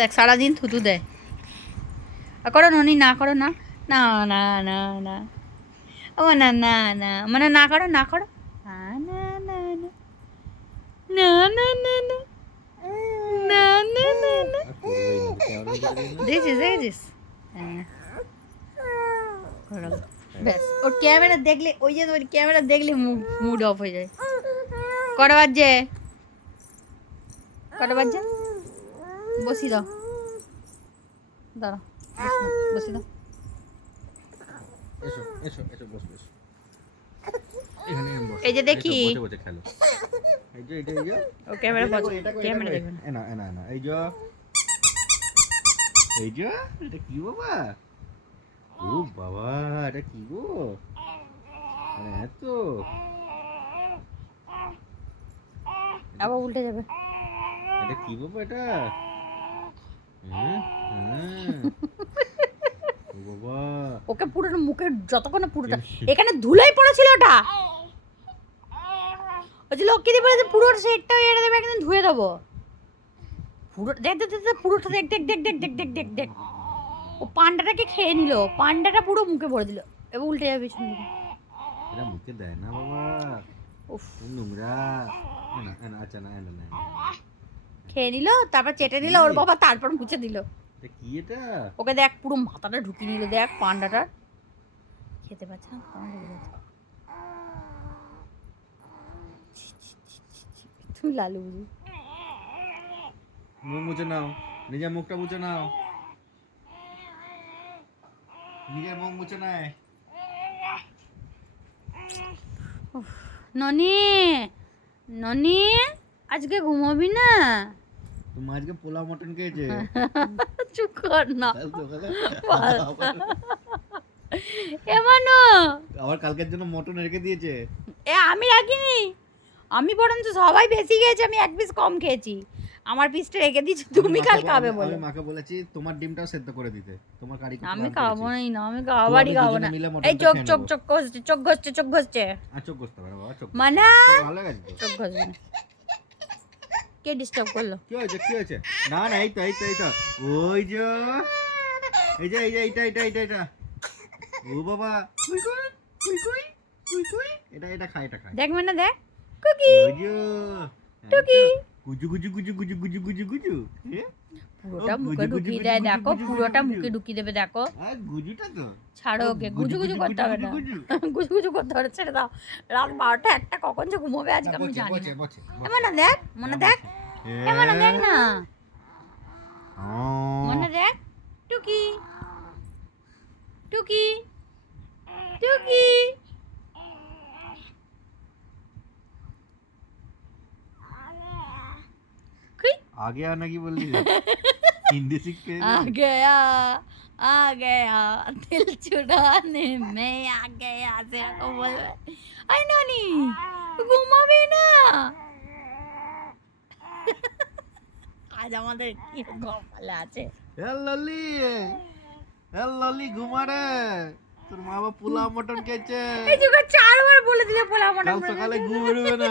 দেখ সারাদিন থুতু দেয়। করো ননি, না করো, না না না না না ও না না না মানে না করো, না করো, না না না না না না না না না না না না দেখছিস দেখছিস। হ্যাঁ ব্যাস, ওর ক্যামেরা দেখলে, ওই যে ওর ক্যামেরা দেখলে মুড অফ হয়ে যায়। কটা বাজছে, কটা বাজছে? বসি দাও, দাঁড়া, বসি দাও। এসো এসো এসো বসো এসো এখানে বসো। এই যে দেখি বসে বসে খেলো। এই যে এই যে ও ক্যামেরা পছন্দ, ক্যামেরা দেখবেন না না না এই যে এটা কি বাবা? ও বাবা এটা কি গো? আরে এত আবার উল্টে যাবে। এটা কি বাবা এটা? হ্যাঁ হ্যাঁ ও বাবা ওকে পুরো মুখে যতক্ষণ পুরোটা এখানে ধুলোই পড়েছিল, ওটা ওই যে লক্ষ্মী দিয়ে বলেছে পুরো সেটটা এনে দেবে, একদিন ধুয়ে দেবো পুরো। দেখ দেখ দেখ পুরোটা দেখ দেখ দেখ দেখ দেখ দেখ দেখ দেখ ও পান্ডাটাকে খেয়ে নিল, পান্ডাটা পুরো মুখে ভরে দিল। এবার উল্টে যাবে পিছন দিকে। এটা মুখে দেয় না বাবা, উফ নোংরা। না না আচ্ছা না না না খেয়ে নিল, তারপর চেটে দিল ওর বাবা, তারপর মুছে দিল। এটা কি এটা? ওকে দেখ পুরো মাথাটা ঢুকিয়ে নিল, দেখ পান্ডাটার খেতে পারছে না। তুই লালু বুঝি মুখ মুছে নাও, নিজের মুখটা মুছে নাও, নিজের মুখ মুছে নেয়। ননি, ননি আজকে ঘুমাবি না? তুমি আজকে পোলাও মটন খেয়েছে? চুপ কর না। কাল সকালে এমানো আবার কালকের জন্য মটন রেখে দিয়েছে। এ আমি রাখিনি, আমি বরঞ্চ সবাই বেশি খেয়েছে, আমি এক পিস কম খেয়েছি, আমার পিসটা রেখে দিয়েছি তুমি কাল খাবে বলে। আমি মাকে বলেছি তোমার ডিমটাও সেদ্ধ করে দিতে, তোমার কারি করতে। আমি খাবো না, আমি খাবারই খাবো না। এই চোখ চোখ চোখ ঘষছে, চোখ ঘষছে, চোখ ঘষছে। আর চোখ ঘষতে পারে বাবা, চোখ মানা ভালো লাগছে তো। চোখ ঘষবে না। কে ডিস্টার্ব করলো? কি হয়েছে কি হয়েছে? না না এই তো এই তো এই তো ওই যে এই যে এই যে এইটা এইটা এইটা এটা ও বাবা কুই কুই কুই কুই কুই কুই এটা এটা খায় এটা খায়। দেখ মানে দেখ কুকি ওই যে টুকি গুজু গুজু গুজু গুজু গুজু গুজু গুজু পুরোটা মুখে ঢুকিয়ে দেয়, দেখো পুরোটা মুখে ঢুকিয়ে দেবে, দেখো। আর গুজুটা তো ছাড়ো ওকে, গুজু গুজু করতে হবে না, গুজু গুজু করতে হবে, ছেড়ে দাও। রাত 12টা 1টা কখন যে ঘুমোবে আজকে আমি জানি না। এমন দেখ, মনে দেখ, এমন দেখ না, মনে দেখ। টুকি টুকি টুকি आ गया ना की बोल रही हिंदी सीख के आ गया दिल चुराने में आ गया से को বলবে। আই ননি ঘুমাবি না? আজ আমাদের কি ঘুমালে আছে। এ ললি ঘুমা রে, তোর মা বাবা পোলাও মটন খেয়েছে। এই যে 4বার বলে দিলে পোলাও মটন। কাল সকালে ঘুম উঠবে না।